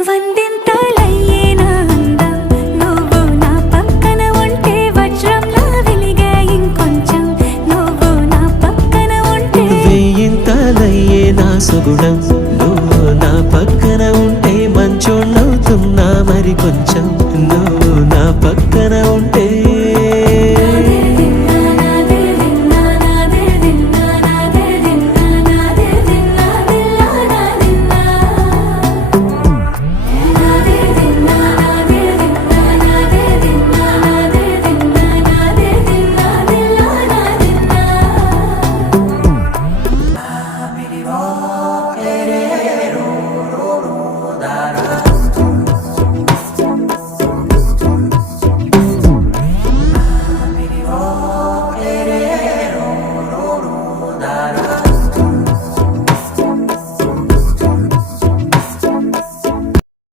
వందింతలయ్యేనా అందం నువ్వు నా పక్కన ఉంటే వజ్రంలా వెలిగే ఇంకొంచెం నువ్వు నా పక్కన ఉంటే వేయింతలయ్యేనా సుగుణం